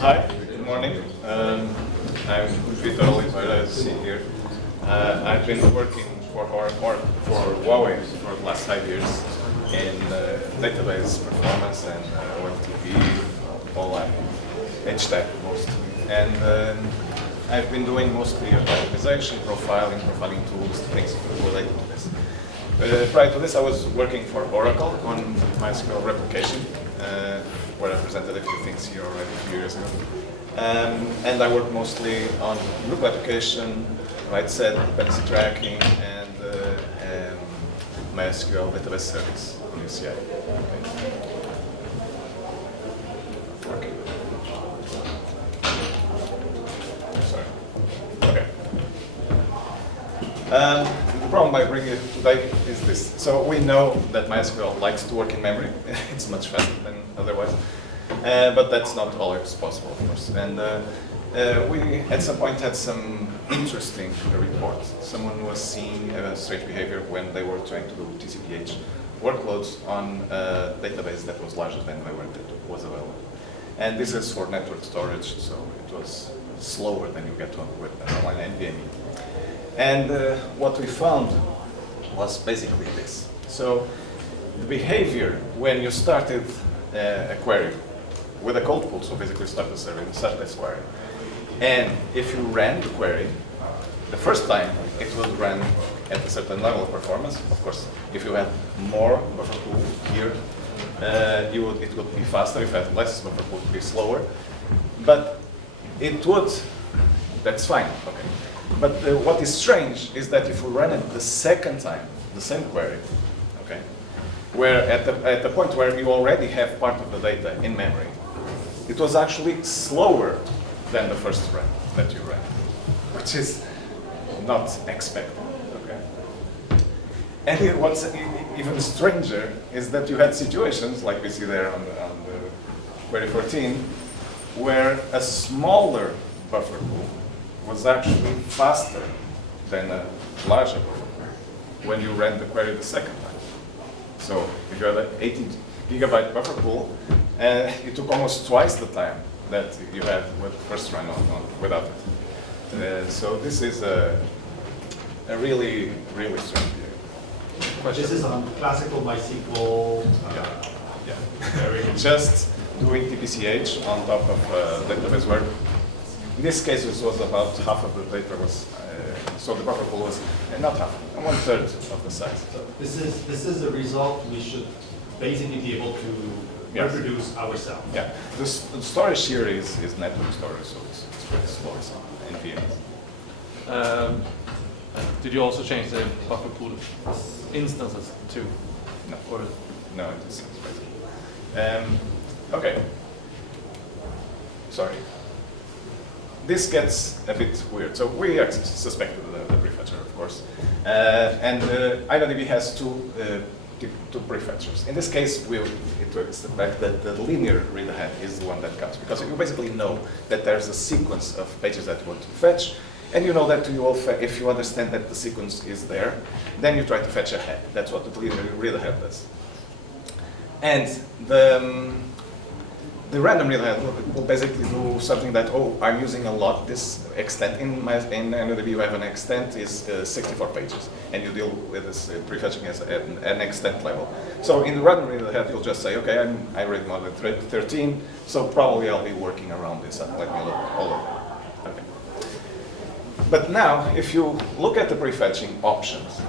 Hi, good morning. I'm Vitor Oliveira, as you see here. I've been working for Huawei for the last 5 years in database performance and OLTP, online HTAG mostly. And I've been doing mostly optimization, profiling tools, things related to this. Prior to this, I was working for Oracle on MySQL replication, where I presented a few things here already a few years ago. And I work mostly on group application, right set, dependency tracking, and MySQL database service on UCI. Okay. Sorry. Okay. The problem I bring it today is this. So we know that MySQL likes to work in memory. It's much faster than otherwise. But that's not always possible, of course. And we, at some point, had some interesting reports. Someone was seeing strange behavior when they were trying to do TCPH workloads on a database that was larger than the memory that was available. And this is for network storage, so it was slower than you get with an online NVMe. And what we found was basically this. So the behavior when you started a query with a cold pull, so basically start the server and start this query. And if you ran the query, the first time it will run at a certain level of performance. Of course, if you had more buffer pool here, it would be faster. If you had less buffer pool, it would be slower. But it would, that's fine, okay. But what is strange is that if you run it the second time, the same query, okay, where at the point where you already have part of the data in memory, it was actually slower than the first run that you ran, which is not expected. Okay. And what's even stranger is that you had situations like we see there on the query 14, where a smaller buffer pool was actually faster than a larger buffer pool when you ran the query the second time. So if you had an 18 gigabyte buffer pool, it took almost twice the time that you had with the first run without it. So this is a really, really strange question. This is on classical MySQL. Yeah. Just doing TPCH on top of database where in this case it was about half of the data was, so the buffer pool was not half, 1/3 of the size. So this is the result we should basically be able to reproduce ourselves. Yeah, the storage here is network storage, so it's pretty slow in VMs. Did you also change the buffer pool instances too? No, no, it's basically. Okay. Sorry. This gets a bit weird. So we suspected the prefetcher, of course, and InnoDB has two prefetchers. In this case, it works the fact that the linear read ahead is the one that counts, because you basically know that there's a sequence of pages that you want to fetch, and you know that you will if you understand that the sequence is there, then you try to fetch ahead. That's what the linear read ahead does. And the random read ahead will basically do something that, I'm using a lot this extent. In InnoDB you have an extent is 64 pages, and you deal with this prefetching as an extent level. So in the random read ahead you'll just say, okay, I read more than 13, so probably I'll be working around this. Let me look all over. Okay. But now, if you look at the prefetching options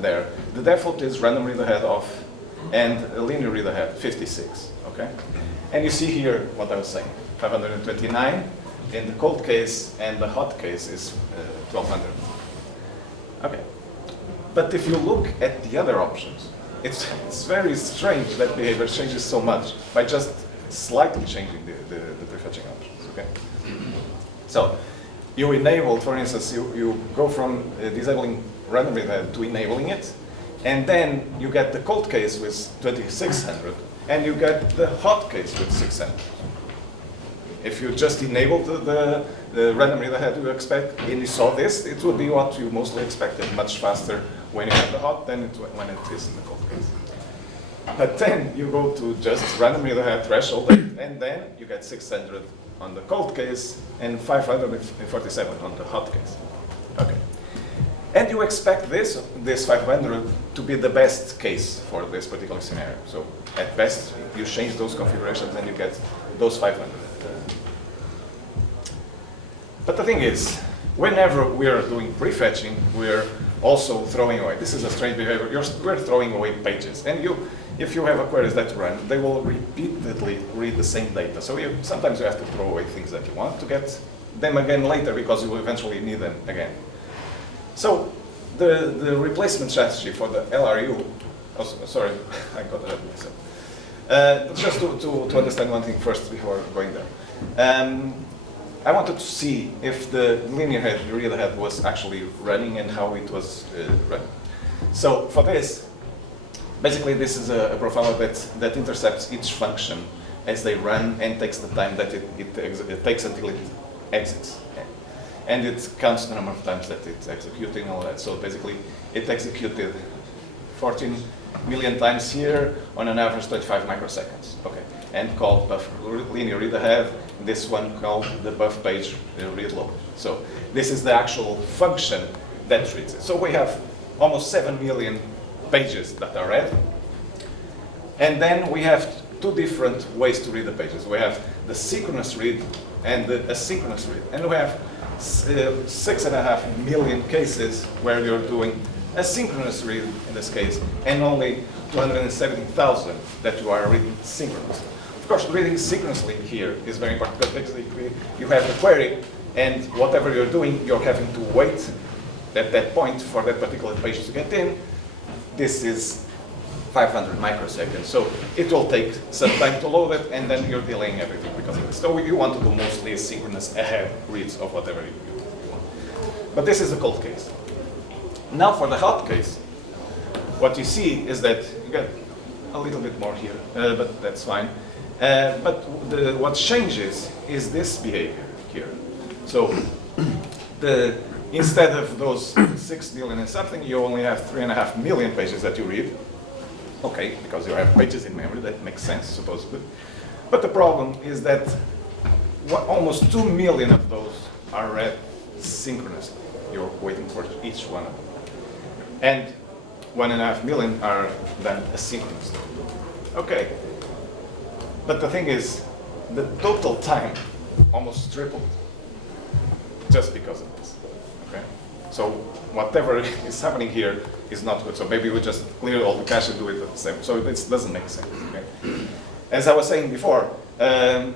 there, the default is random read ahead off and linear read ahead 56. Okay. And you see here what I was saying, 529 in the cold case, and the hot case is 1200. Okay. But if you look at the other options, it's very strange that behavior changes so much by just slightly changing the prefetching options. Okay. So you enable, for instance, you go from disabling random read ahead to enabling it, and then you get the cold case with 2600. And you get the hot case with 600. If you just enabled the random read ahead you expect, and you saw this, it would be what you mostly expected, much faster when you have the hot than when it is in the cold case. But then you go to just random read ahead threshold, and then you get 600 on the cold case and 547 on the hot case. Okay. And you expect this 500 to be the best case for this particular scenario. So at best, you change those configurations and you get those 500. But the thing is, whenever we are doing prefetching, we're also throwing away. This is a strange behavior. We're throwing away pages. And if you have a queries that run, they will repeatedly read the same data. So sometimes you have to throw away things that you want to get them again later because you will eventually need them again. So the replacement strategy for the LRU, sorry, I got ahead of myself. Just to understand one thing first before going there. I wanted to see if the linear head, the read ahead, was actually running and how it was running. So for this, basically this is a profiler that intercepts each function as they run and takes the time that it takes until it exits. And it counts the number of times that it's executing and all that. So basically, it executed 14 million times here on an average 25 microseconds. Okay, and called buffer linear read ahead. This one called the buff page read load. So this is the actual function that reads it. So we have almost 7 million pages that are read. And then we have two different ways to read the pages. We have the synchronous read and the asynchronous read. And we have 6.5 million cases where you're doing asynchronous read in this case, and only 270,000 that you are reading synchronously. Of course, reading synchronously here is very important because basically you have the query, and whatever you're doing, you're having to wait at that point for that particular page to get in. This is 500 microseconds, so it will take some time to load it, and then you're delaying everything because of this. So you want to do mostly asynchronous ahead reads of whatever you want. But this is the cold case. Now for the hot case, what you see is that you get a little bit more here, but that's fine. But what changes is this behavior here. So instead of those 6 million and something, you only have 3.5 million pages that you read. Okay, because you have pages in memory, that makes sense, supposedly. But the problem is that almost 2 million of those are read synchronously. You're waiting for each one of them. And 1.5 million are done asynchronously. Okay. But the thing is, the total time almost tripled just because of this. Okay? So whatever is happening here is not good. So maybe we just clear all the cache and do it at the same. So this doesn't make sense. Okay? As I was saying before, then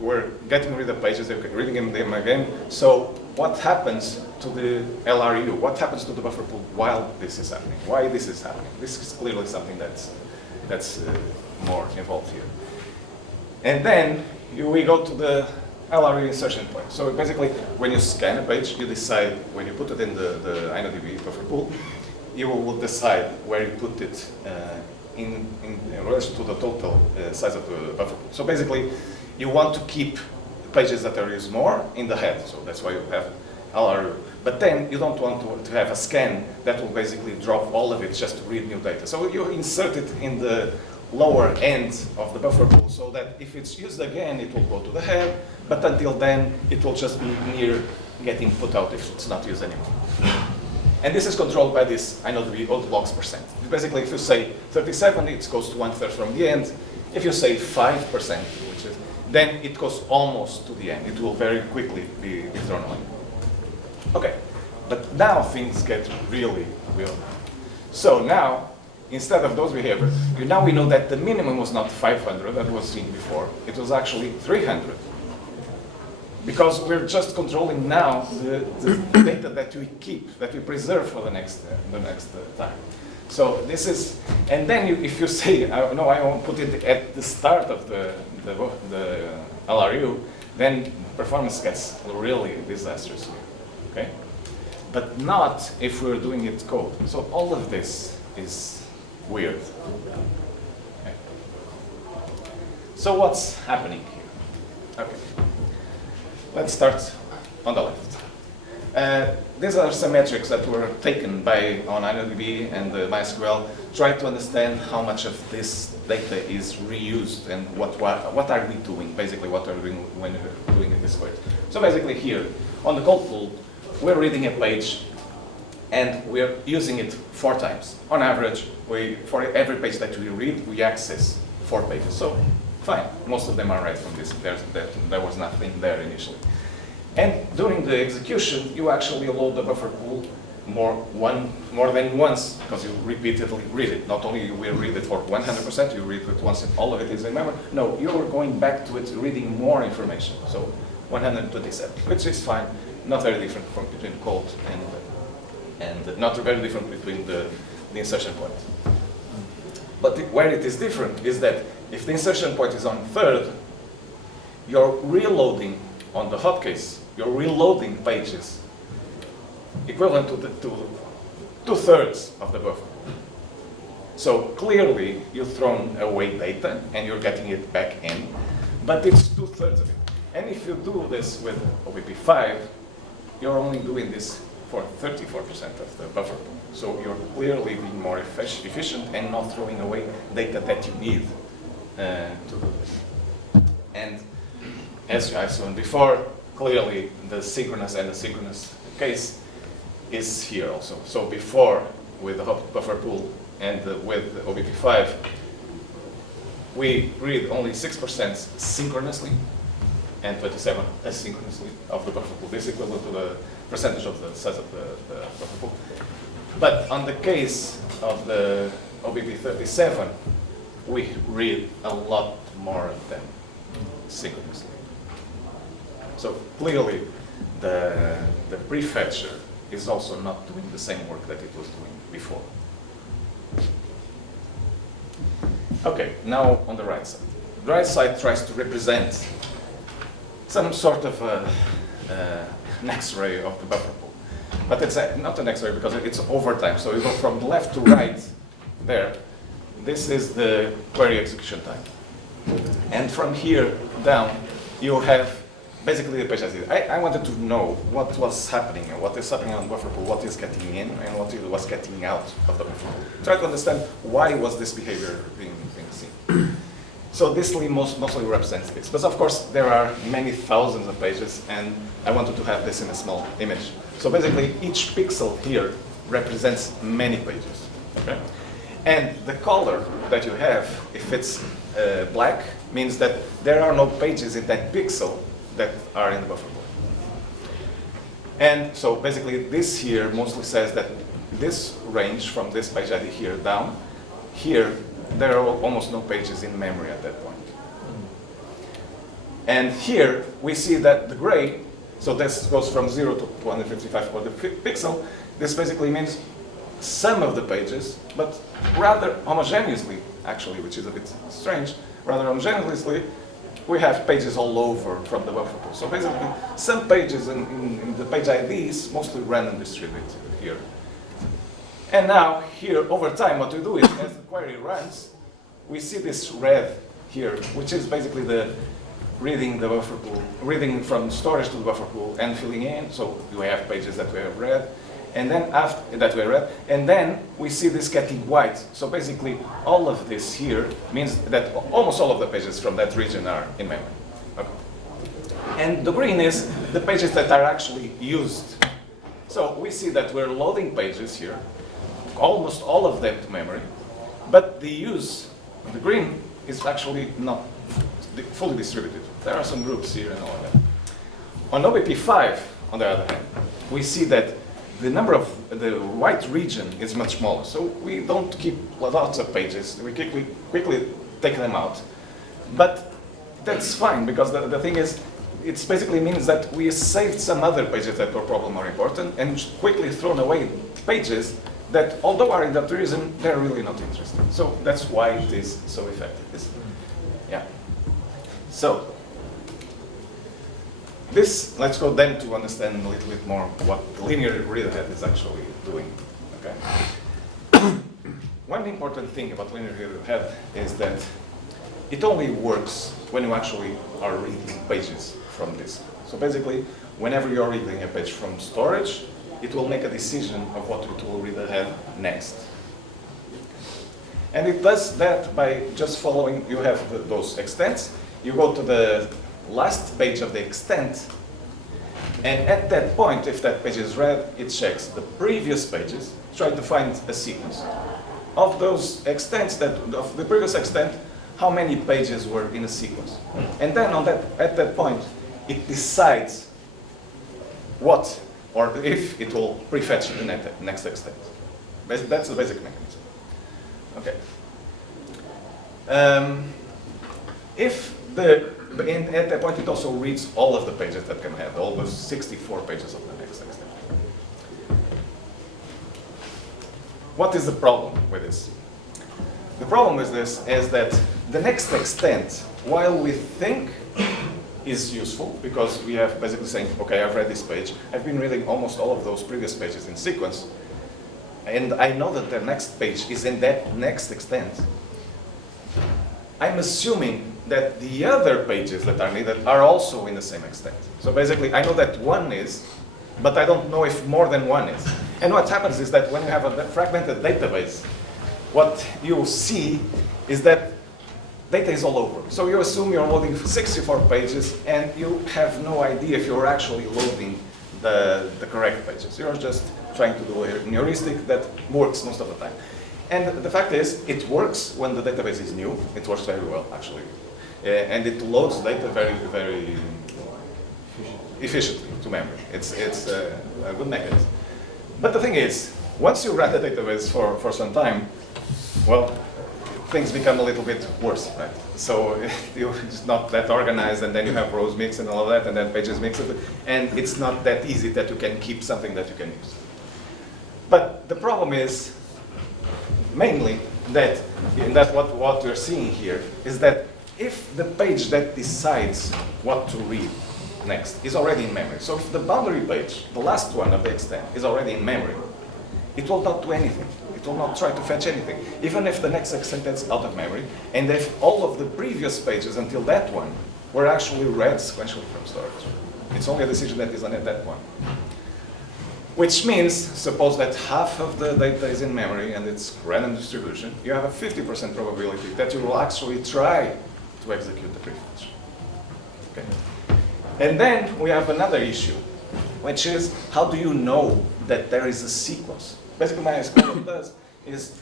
we're getting rid of pages, reading them again. So what happens to the LRU? What happens to the buffer pool while this is happening? Why this is happening? This is clearly something that's more involved here. And then we go to the LRU insertion point. So basically, when you scan a page, you decide, when you put it in the InnoDB buffer pool, you will decide where you put it in relation to the total size of the buffer pool. So basically, you want to keep pages that are used more in the head. So that's why you have LRU. But then you don't want to have a scan that will basically drop all of it just to read new data. So you insert it in the lower end of the buffer pool so that if it's used again, it will go to the head, but until then, it will just be near getting put out if it's not used anymore. And this is controlled by this InnoDB logs percent. Basically, if you say 37, it goes to 1/3 from the end. If you say 5%, then it goes almost to the end. It will very quickly be thrown away. Okay, but now things get really weird. So now, instead of those behaviors, now we know that the minimum was not 500 that was seen before. It was actually 300. Because we're just controlling now the data that we keep, that we preserve for the next time. So this is, and then if you say, no, I won't put it at the start of the LRU, then performance gets really disastrous here, okay? But not if we're doing it code. So all of this is weird. Okay. So what's happening here? Okay. Let's start on the left. These are some metrics that were taken on InnoDB and MySQL, trying to understand how much of this data is reused and what are we doing, basically what are we doing when we're doing this query. So basically here, on the cold pool, we're reading a page and we're using it 4 times. On average, for every page that we read, we access 4 pages. So fine, most of them are read from this. There was nothing there initially. And during the execution, you actually load the buffer pool more than once, because you repeatedly read it. Not only you will read it for 100%, you read it once and all of it is in memory. No, you're going back to it, reading more information. So 127, which is fine. Not very different from between cold and not very different between the insertion point. But where it is different is that if the insertion point is on 3rd, you're reloading on the hot case, you're reloading pages equivalent to 2/3 of the buffer. So clearly you've thrown away data and you're getting it back in, but it's 2/3 of it. And if you do this with OBP5, you're only doing this for 34% of the buffer pool. So you're clearly being more efficient and not throwing away data that you need to do this. And as I said before, clearly the synchronous and asynchronous case is here also. So before, with the buffer pool and with the OBP5, we read only 6% synchronously and 27% asynchronously of the buffer pool. This is equivalent to the percentage of the size of the buffer pool. But on the case of the OBP37, we read a lot more than synchronously. So clearly, the prefetcher is also not doing the same work that it was doing before. Okay, now on the right side. The right side tries to represent some sort of an X-ray of the buffer pool. But it's not an X-ray because it's over time. So you go from left to right there. This is the query execution time. And from here down, you have basically the page as it is. I wanted to know what was happening and what is happening on the buffer pool, what is getting in and what was getting out of the buffer pool. Try to understand why was this behavior being seen. So this mostly represents this. But of course, there are many thousands of pages, and I wanted to have this in a small image. So basically, each pixel here represents many pages. Okay? And the color that you have, if it's black, means that there are no pages in that pixel that are in the buffer pool. And so basically, this here mostly says that this range from this page ID here down, here, there are almost no pages in memory at that point. And here, we see that the gray, so this goes from 0 to 255 for the pixel. This basically means some of the pages, but rather homogeneously, actually, which is a bit strange, rather homogeneously, we have pages all over from the buffer pool. So basically, some pages in the page IDs, mostly random distributed here. And now, here, over time, what we do is, as the query runs, we see this red here, which is basically the reading the buffer pool, reading from storage to the buffer pool and filling in. So we have pages that we have read, and then after that we read, and then we see this getting white. So basically, all of this here means that almost all of the pages from that region are in memory. Okay. And the green is the pages that are actually used. So we see that we're loading pages here, almost all of them to memory, but the use, the green, is actually not fully distributed. There are some groups here and all of that. On OBP5, on the other hand, we see that the number of the white region is much smaller. So we don't keep lots of pages. We quickly take them out. But that's fine, because the thing is, it basically means that we saved some other pages that were probably more important and quickly thrown away pages that, although are in that region, they're really not interesting. So that's why it is so effective. Yeah. So this, let's go then to understand a little bit more what the linear readerhead is actually doing. Okay. One important thing about linear readerhead is that it only works when you actually are reading pages from this. So basically, whenever you're reading a page from storage, it will make a decision of what it will read ahead next. And it does that by just following, you have those extents, you go to the last page of the extent, and at that point, if that page is read, it checks the previous pages, trying to find a sequence. Of those extents, of the previous extent, how many pages were in a sequence? And then at that point, it decides what, or if it will prefetch the next extent. That's the basic mechanism. Okay. At that point, it also reads all of the pages that come ahead, all those 64 pages of the next extent. What is the problem with this? The problem with this is that the next extent, while we think is useful, because we have basically saying, okay, I've read this page, I've been reading almost all of those previous pages in sequence, and I know that the next page is in that next extent. I'm assuming that the other pages that are needed are also in the same extent. So basically, I know that one is, but I don't know if more than one is. And what happens is that when you have a fragmented database, what you see is that data is all over. So you assume you're loading 64 pages, and you have no idea if you're actually loading the correct pages. You're just trying to do a heuristic that works most of the time. And the fact is, it works when the database is new. It works very well, actually. And it loads data very, very efficiently to memory. It's a good mechanism. But the thing is, once you run the database for some time, well, things become a little bit worse, right? So it's not that organized, and then you have rows mixed and all of that, and then pages mixed, and it's not that easy that you can keep something that you can use. But the problem is, mainly, that what we're seeing here is that if the page that decides what to read next is already in memory, so if the boundary page, the last one of the extent, is already in memory, it will not do anything. It will not try to fetch anything, even if the next extent is out of memory, and if all of the previous pages until that one were actually read sequentially from storage. It's only a decision that is on at that one. Which means, suppose that half of the data is in memory and it's random distribution, you have a 50% probability that you will actually try to execute the prefetch. Okay. And then we have another issue, which is, how do you know that there is a sequence? Basically, MySQL does is,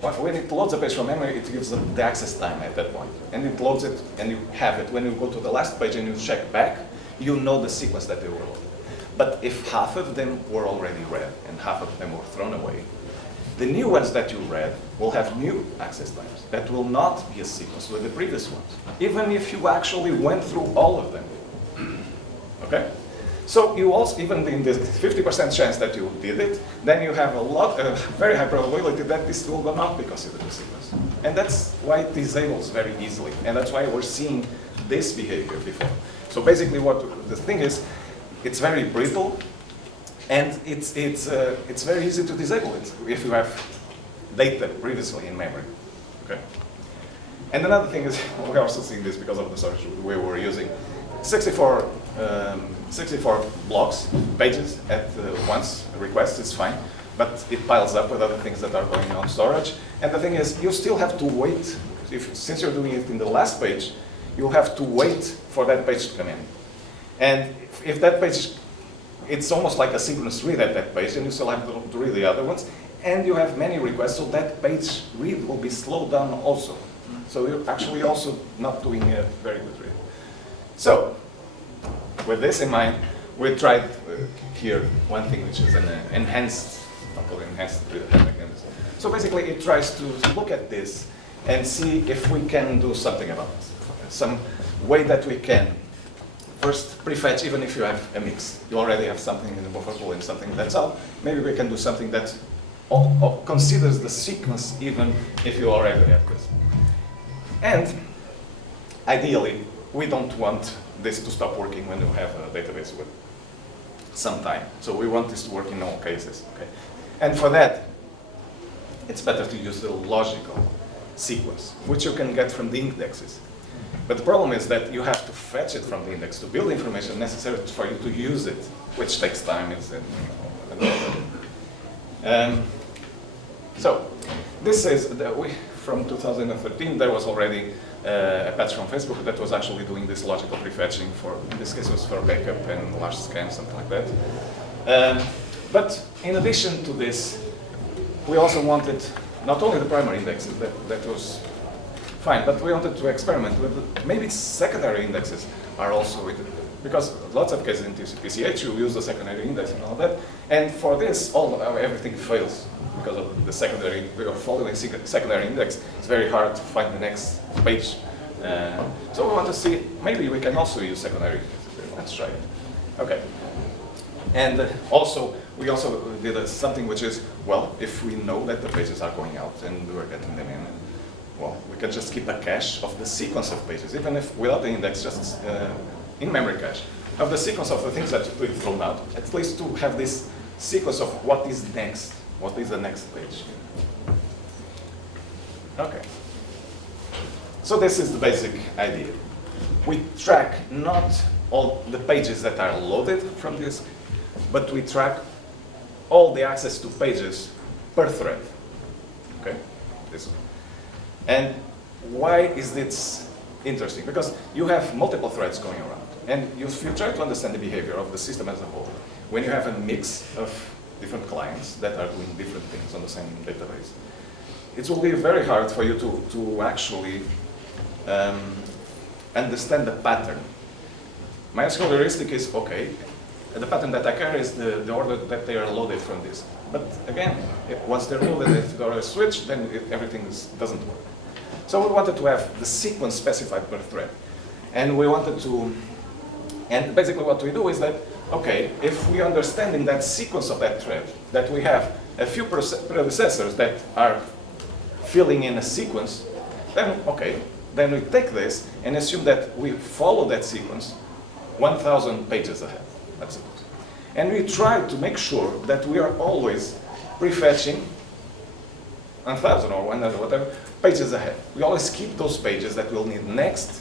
when it loads a page from memory, it gives the access time at that point. And it loads it, and you have it. When you go to the last page and you check back, you know the sequence that they were loaded. But if half of them were already read and half of them were thrown away, the new ones that you read will have new access times. That will not be a sequence with the previous ones, even if you actually went through all of them. Okay? So you also, even in the 50% chance that you did it, then you have a very high probability that this will not be considered a sequence. And that's why it disables very easily. And that's why we're seeing this behavior before. So basically what the thing is, it's very brittle, and it's very easy to disable it if you have data previously in memory. Okay. And another thing is, we're also seeing this because of the storage we were using. 64 blocks, pages at once, request is fine, but it piles up with other things that are going on storage. And the thing is, you still have to wait, since you're doing it in the last page, you'll have to wait for that page to come in. And if that page, it's almost like a synchronous read at that page, and you still have to read the other ones, and you have many requests, so that page read will be slowed down also. So you're actually also not doing a very good read. So, with this in mind, we tried here one thing which is an enhanced, I'll call it enhanced read mechanism. So basically it tries to look at this and see if we can do something about it. Some way that we can first prefetch, even if you have a mix. You already have something in the buffer pool and something that's out. Maybe we can do something that considers the sequence even if you already have this. And ideally, we don't want this to stop working when you have a database with some time. So we want this to work in all cases. Okay? And for that, it's better to use the logical sequence, which you can get from the indexes. But the problem is that you have to fetch it from the index to build information necessary for you to use it, which takes time. So this is from 2013. There was already a patch from Facebook that was actually doing this logical prefetching for, in this case, was for backup and large scans, something like that. But in addition to this, we also wanted not only the primary indexes, that was fine, but we wanted to experiment with maybe secondary indexes are also with it. Because lots of cases in PCH you use the secondary index and all that, and for this everything fails because of the secondary. We are following secondary index. It's very hard to find the next page. So we want to see maybe we can also use secondary indexes. Let's try it. Okay. And we also did something which is, well, if we know that the pages are going out and we're getting them in, well, we can just keep a cache of the sequence of pages, even if without the index, just in-memory cache, of the sequence of the things that we've thrown out, at least to have this sequence of what is next, what is the next page. Okay. So this is the basic idea. We track not all the pages that are loaded from disk, but we track all the access to pages per thread. Okay? And why is this interesting? Because you have multiple threads going around. And if you try to understand the behavior of the system as a whole, when you have a mix of different clients that are doing different things on the same database, it will be very hard for you to actually understand the pattern. MySQL heuristic is okay. The pattern that I care is the order that they are loaded from this. But again, once they're loaded, if there is a switch, then everything doesn't work. So we wanted to have the sequence specified per thread. And we wanted to, and basically what we do is that, okay, if we understand in that sequence of that thread that we have a few predecessors that are filling in a sequence, then okay, then we take this and assume that we follow that sequence 1,000 pages ahead. That's it. And we try to make sure that we are always prefetching 1,000 or 100, whatever, pages ahead. We always keep those pages that we'll need next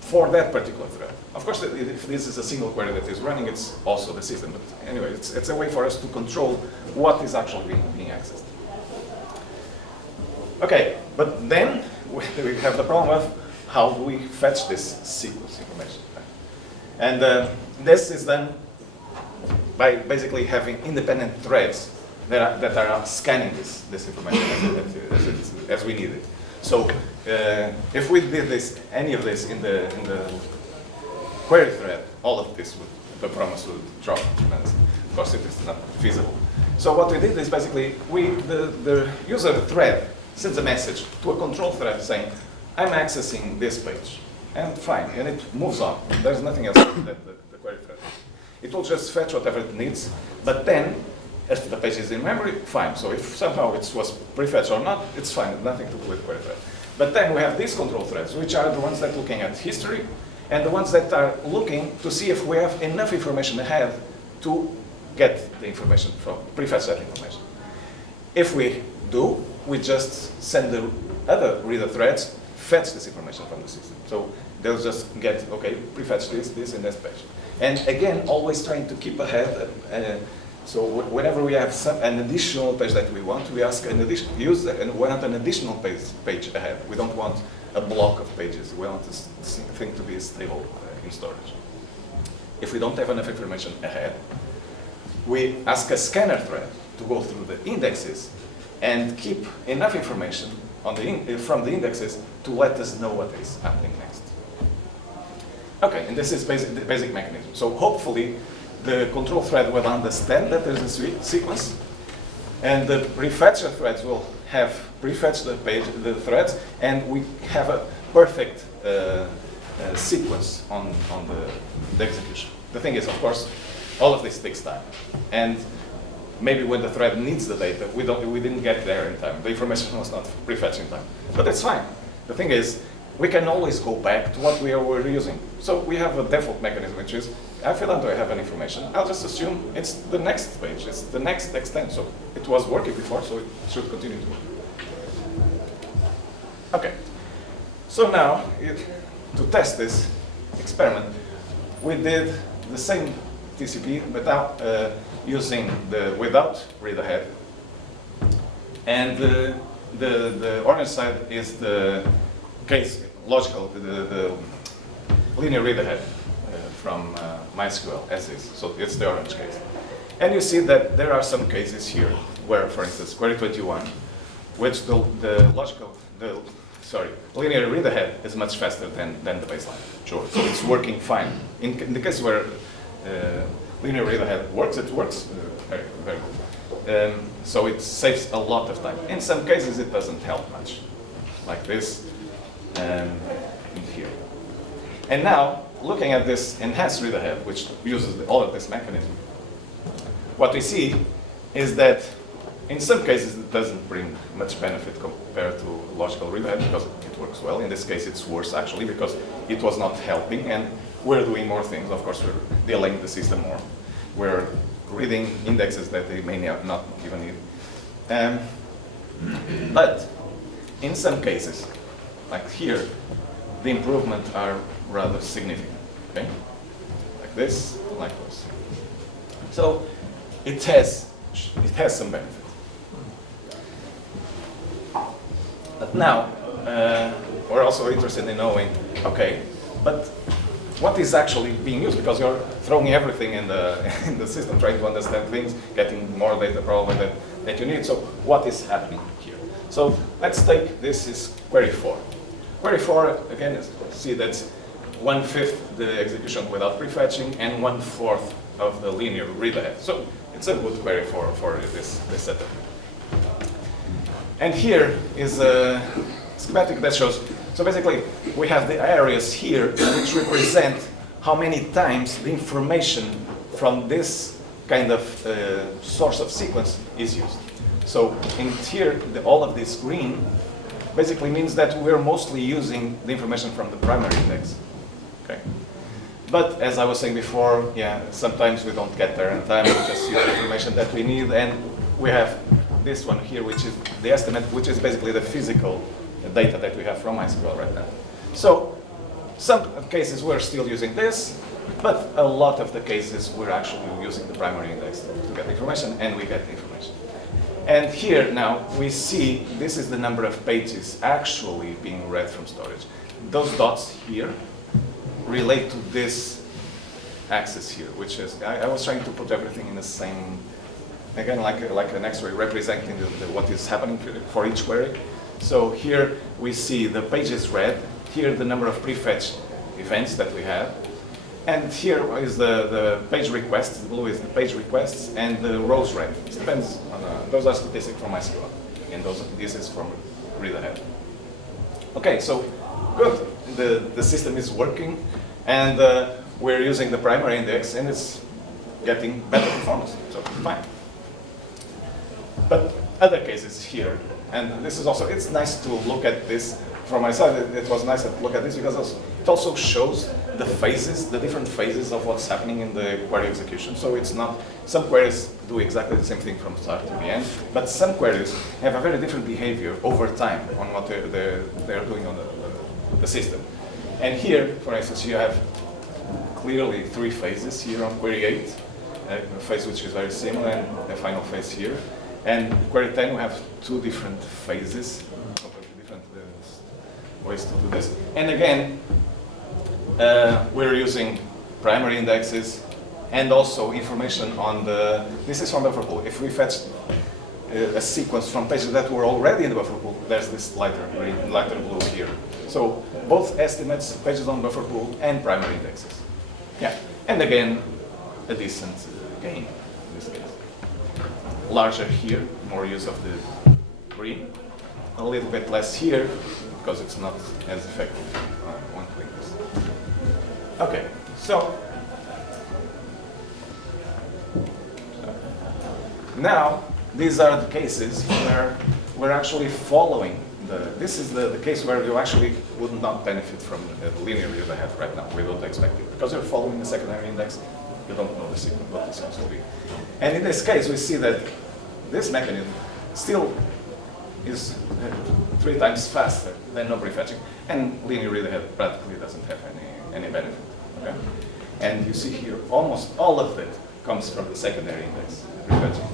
for that particular thread. Of course, if this is a single query that is running, it's also the system. But anyway, it's a way for us to control what is actually being accessed. Okay, but then we have the problem of how do we fetch this sequence information. And this is done by basically having independent threads that are scanning this information as we need it. So if we did any of this in the query thread, all of this the promise would drop tremendously. Of course, it is not feasible. So what we did is basically the user thread sends a message to a control thread saying, I'm accessing this page. And fine, and it moves on. There's nothing else that the query thread. It will just fetch whatever it needs, but then, if the page is in memory, fine. So if somehow it was prefetched or not, it's fine, nothing to do with query thread. But then we have these control threads, which are the ones that are looking at history, and the ones that are looking to see if we have enough information ahead to get the information from, prefetch that information. If we do, we just send the other reader threads fetch this information from the system. So they'll just get, okay, prefetch this, and this page. And again, always trying to keep ahead. So whenever we have an additional page that we want, we ask an additional user, and we want an additional page ahead. We don't want a block of pages. We want this thing to be stable in storage. If we don't have enough information ahead, we ask a scanner thread to go through the indexes and keep enough information on from the indexes to let us know what is happening next. Okay, and this is the basic mechanism. So hopefully the control thread will understand that there's a sequence, and the prefetcher threads will have prefetched the threads, and we have a perfect sequence on the execution. The thing is, of course, all of this takes time, and maybe when the thread needs the data, we didn't get there in time. The information was not prefetched in time, but it's fine. The thing is, we can always go back to what we were using. So we have a default mechanism, which is, I feel that I have an information. I'll just assume it's the next page, it's the next extent. So it was working before, so it should continue to work. Okay. So now, to test this experiment, we did the same TCP without using the without read ahead, and the orange side is the case logical, the linear read ahead from MySQL as is. So it's the orange case, and you see that there are some cases here where, for instance, query 21, which linear read ahead is much faster than the baseline. Sure, so it's working fine. In the case where linear read ahead works, it works very, very good. So it saves a lot of time. In some cases, it doesn't help much, like this and here. And now, looking at this enhanced read ahead, which uses all of this mechanism, what we see is that in some cases, it doesn't bring much benefit compared to logical read ahead because it works well. In this case, it's worse actually because it was not helping, and we're doing more things. Of course, we're delaying the system more. We're reading indexes that they may not even need. But in some cases, like here, the improvements are rather significant. Okay, like this, like this. So it has some benefit. But now, we're also interested in knowing, okay, but what is actually being used? Because you're throwing everything in the system, trying to understand things, getting more data probably that you need. So what is happening here? So let's take, this is query 4. Query 4, again, see that's 1/5 the execution without prefetching and 1/4 of the linear read ahead. So it's a good query for this setup. And here is a schematic that shows, so basically we have the areas here which represent how many times the information from this kind of source of sequence is used. So in here, all of this green basically means that we're mostly using the information from the primary index. Okay. But as I was saying before, yeah, sometimes we don't get there in time, we just use the information that we need, and we have this one here, which is the estimate, which is basically the physical data that we have from MySQL right now. So some cases we're still using this, but a lot of the cases we're actually using the primary index to get information, and we get the information. And here now we see this is the number of pages actually being read from storage. Those dots here relate to this axis here, which is, I was trying to put everything in the same, again, like an X-ray representing what is happening for each query. So here we see the pages read, here the number of prefetch events that we have, and here is the page requests, the blue is the page requests, and the rows read. It depends on, those are statistics from MySQL, and this is from read ahead. Okay, so good, the system is working, and we're using the primary index, and it's getting better performance, so fine. But other cases here, and this is also, it's nice to look at this from my side. It was nice to look at this because it also shows the phases, the different phases of what's happening in the query execution. So it's not, some queries do exactly the same thing from start to the end, but some queries have a very different behavior over time on what they're doing on the system. And here, for instance, you have clearly 3 phases here on query 8, a phase which is very similar, and a final phase here. And query 10, we have 2 different phases, completely different ways to do this. And again, we're using primary indexes and also information on this is from buffer pool. If we fetch a sequence from pages that were already in the buffer pool, there's this lighter green, lighter blue here. So both estimates, pages on buffer pool, and primary indexes. Yeah, and again, a decent gain in this case. Larger here, more use of the green. A little bit less here, because it's not as effective on doing this. Okay, so now these are the cases where we're actually following this is the case where you actually would not benefit from the linear read ahead right now. We don't expect it. Because you're following the secondary index, you don't know the sequence, what the sequence will be. And in this case, we see that this mechanism still is 3 times faster than no prefetching, and linear read ahead practically doesn't have any benefit. Okay? And you see here, almost all of that comes from the secondary index, prefetching.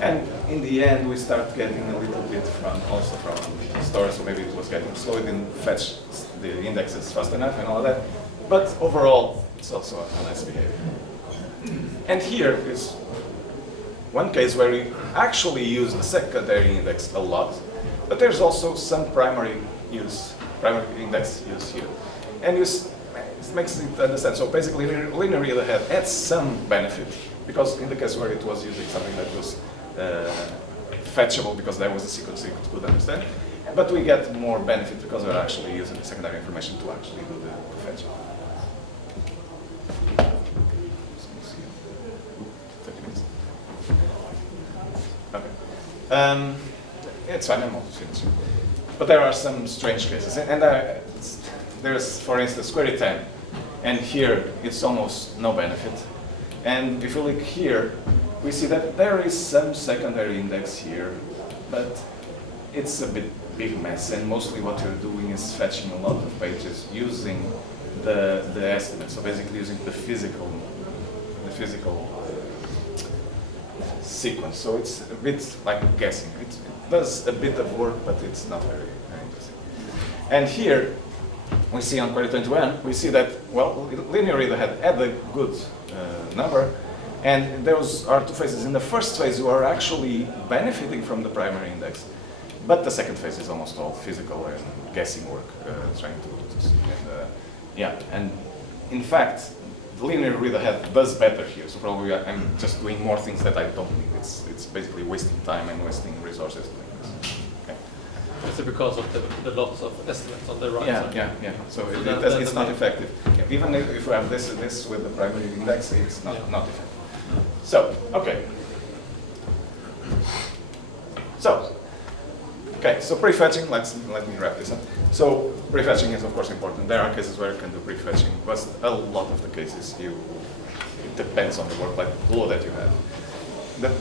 And in the end, we start getting a little bit also from stores, so maybe it was getting slow, it didn't fetch the indexes fast enough and all that. But overall, it's also a nice behavior. And here is one case where we actually use the secondary index a lot, but there's also some primary index use here. And it makes it understand. So basically, linear read ahead adds some benefit, because in the case where it was using something that was fetchable because there was a sequence it could understand, but we get more benefit because we're actually using the secondary information to actually do the fetching. Okay. It's fine, I'm almost finished. But there are some strange cases, and there's, for instance, query 10, and here it's almost no benefit. And if you look here, we see that there is some secondary index here, but it's a big mess, and mostly what you're doing is fetching a lot of pages using the estimate, so basically using the physical sequence. So it's a bit like guessing. It does a bit of work, but it's not very interesting. And here, we see on query 21, we see that, well, linear read ahead had a good number, and those are 2 phases. In the first phase, you are actually benefiting from the primary index, but the second phase is almost all physical and guessing work, trying to see. And, yeah, and in fact, the linear read ahead does better here, so probably I'm just doing more things that I don't need. It's basically wasting time and wasting resources doing this. Okay. Is it because of the lots of estimates on the right side? Yeah. So it's not effective. Even if we have this with the primary index, it's not effective. So, okay. So prefetching, let me wrap this up. So prefetching is of course important. There are cases where you can do prefetching, but a lot of the cases it depends on the workload that you have.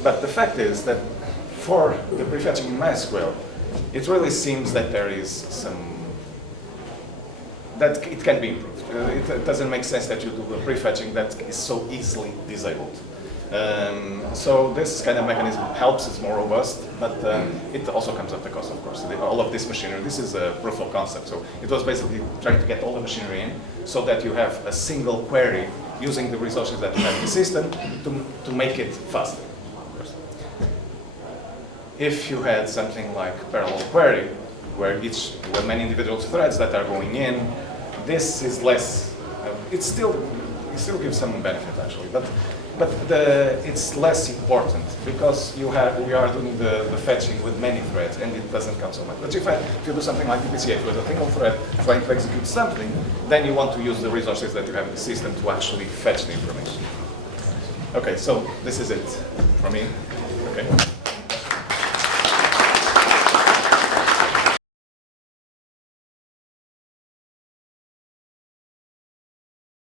But the fact is that for the prefetching in MySQL, it really seems that there is that it can be improved. It doesn't make sense that you do a prefetching that is so easily disabled. So this kind of mechanism helps, it's more robust, but it also comes at the cost, of course. All of this machinery, this is a proof of concept, so it was basically trying to get all the machinery in so that you have a single query using the resources that you have in the system to make it faster. If you had something like parallel query, where many individual threads that are going in, this is less, it still gives some benefit actually, but it's less important because we are doing the fetching with many threads and it doesn't count so much. But if you do something like DPCH with a single thread trying to execute something, then you want to use the resources that you have in the system to actually fetch the information. Okay, so this is it for me. Okay.